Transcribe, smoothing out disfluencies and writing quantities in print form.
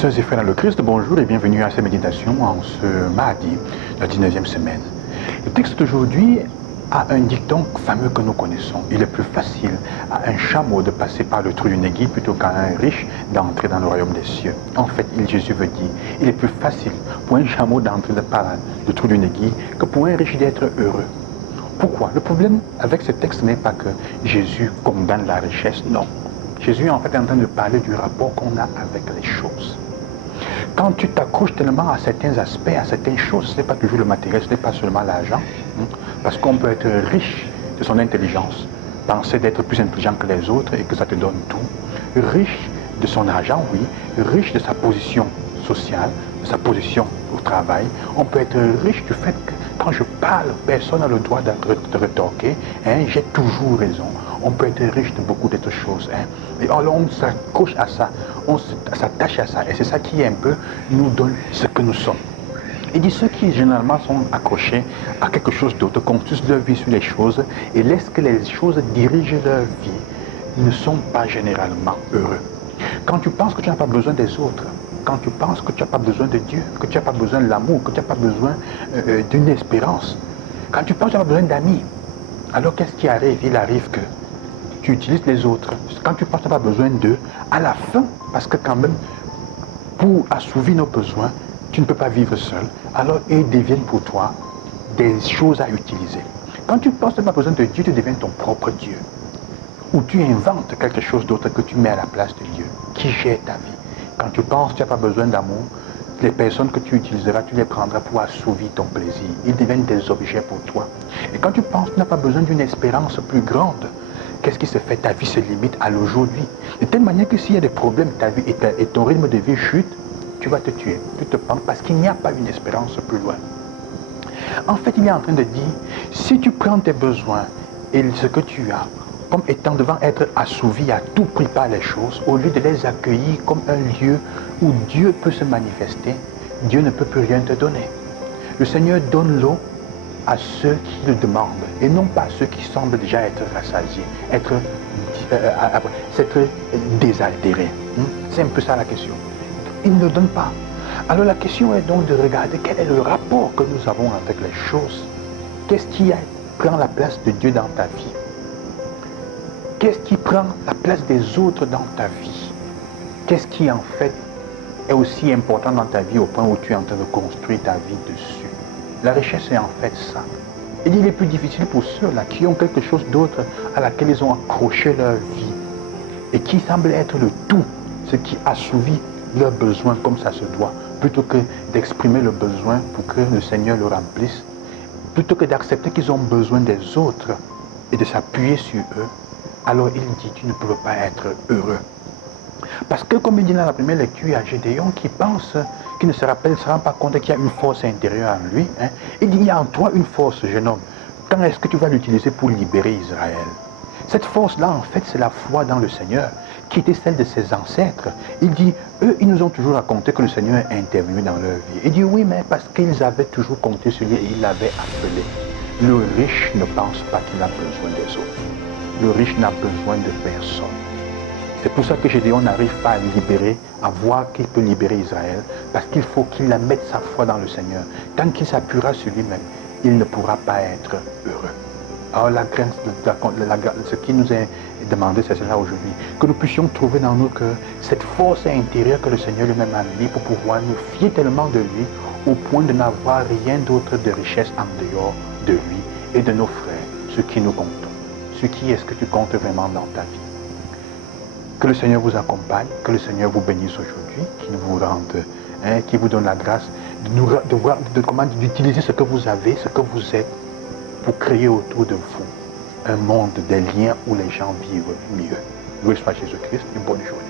Sœurs et frères dans le Christ, bonjour et bienvenue à cette méditation en ce mardi, la 19e semaine. Le texte d'aujourd'hui a un dicton fameux que nous connaissons. Il est plus facile à un chameau de passer par le trou d'une aiguille plutôt qu'à un riche d'entrer dans le royaume des cieux. En fait, Jésus veut dire, il est plus facile pour un chameau d'entrer par le trou d'une aiguille que pour un riche d'être heureux. Pourquoi? Le problème avec ce texte n'est pas que Jésus condamne la richesse, non. Jésus est en fait en train de parler du rapport qu'on a avec les choses. Quand tu t'accroches tellement à certains aspects, à certaines choses, ce n'est pas toujours le matériel, ce n'est pas seulement l'argent, parce qu'on peut être riche de son intelligence, penser d'être plus intelligent que les autres et que ça te donne tout, riche de son argent, oui, riche de sa position sociale, de sa position au travail. On peut être riche du fait que quand je parle, personne n'a le droit de retorquer, j'ai toujours raison. On peut être riche de beaucoup d'autres choses. Et alors on s'accroche à ça, on s'attache à ça, et c'est ça qui un peu nous donne ce que nous sommes. Il dit ceux qui généralement sont accrochés à quelque chose d'autre, construisent leur vie sur les choses et laissent que les choses dirigent leur vie, ne sont pas généralement heureux. Quand tu penses que tu n'as pas besoin des autres, quand tu penses que tu n'as pas besoin de Dieu, que tu n'as pas besoin de l'amour, que tu n'as pas besoin d'une espérance, quand tu penses que tu n'as pas besoin d'amis, alors qu'est-ce qui arrive? Il arrive que tu utilises les autres. Quand tu penses que tu n'as pas besoin d'eux, à la fin, parce que quand même, pour assouvir nos besoins, tu ne peux pas vivre seul, alors ils deviennent pour toi des choses à utiliser. Quand tu penses que tu n'as pas besoin de Dieu, tu deviens ton propre Dieu. Ou tu inventes quelque chose d'autre que tu mets à la place de Dieu, qui gère ta vie. Quand tu penses que tu n'as pas besoin d'amour, les personnes que tu utiliseras, tu les prendras pour assouvir ton plaisir. Ils deviennent des objets pour toi. Et quand tu penses que tu n'as pas besoin d'une espérance plus grande, qu'est-ce qui se fait? Ta vie se limite à l'aujourd'hui. De telle manière que s'il y a des problèmes, ta vie et ton rythme de vie chute, tu vas te tuer. Tu te penses parce qu'il n'y a pas une espérance plus loin. En fait, il est en train de dire, si tu prends tes besoins et ce que tu as, comme étant devant être assouvi à tout prix par les choses, au lieu de les accueillir comme un lieu où Dieu peut se manifester, Dieu ne peut plus rien te donner. Le Seigneur donne l'eau à ceux qui le demandent et non pas à ceux qui semblent déjà être rassasiés, être désaltérés. C'est un peu ça la question. Il ne donne pas. Alors la question est donc de regarder quel est le rapport que nous avons avec les choses. Qu'est-ce qui prend la place de Dieu dans ta vie? Qu'est-ce qui prend la place des autres dans ta vie? Qu'est-ce qui en fait est aussi important dans ta vie au point où tu es en train de construire ta vie dessus? La richesse est en fait ça. Et il est plus difficile pour ceux-là qui ont quelque chose d'autre à laquelle ils ont accroché leur vie et qui semble être le tout, ce qui assouvit leurs besoins comme ça se doit, plutôt que d'exprimer le besoin pour que le Seigneur le remplisse, plutôt que d'accepter qu'ils ont besoin des autres et de s'appuyer sur eux. Alors il dit, tu ne peux pas être heureux. Parce que comme il dit dans la première lecture, il y a Gédéon qui pense, qui ne se rend pas compte qu'il y a une force intérieure en lui. Il dit, il y a en toi une force, jeune homme. Quand est-ce que tu vas l'utiliser pour libérer Israël? Cette force-là, en fait, c'est la foi dans le Seigneur, qui était celle de ses ancêtres. Il dit, eux, ils nous ont toujours raconté que le Seigneur est intervenu dans leur vie. Il dit, oui, mais parce qu'ils avaient toujours compté sur lui et ils l'avaient appelé. Le riche ne pense pas qu'il a besoin des autres. Le riche n'a besoin de personne. C'est pour ça que Gédéon n'arrive pas à libérer, à voir qu'il peut libérer Israël, parce qu'il faut qu'il mette sa foi dans le Seigneur. Tant qu'il s'appuiera sur lui-même, il ne pourra pas être heureux. Alors la crainte, ce qui nous est demandé, c'est cela aujourd'hui, que nous puissions trouver dans nos cœurs cette force intérieure que le Seigneur lui-même a mis pour pouvoir nous fier tellement de lui, au point de n'avoir rien d'autre de richesse en dehors de lui et de nos frères, ceux qui nous comptent. Ce qui est-ce que tu comptes vraiment dans ta vie? Que le Seigneur vous accompagne, que le Seigneur vous bénisse aujourd'hui, qu'il vous rende, qu'il vous donne la grâce d'utiliser ce que vous avez, ce que vous êtes, pour créer autour de vous un monde des liens où les gens vivent mieux. Loué soit Jésus-Christ, une bonne journée.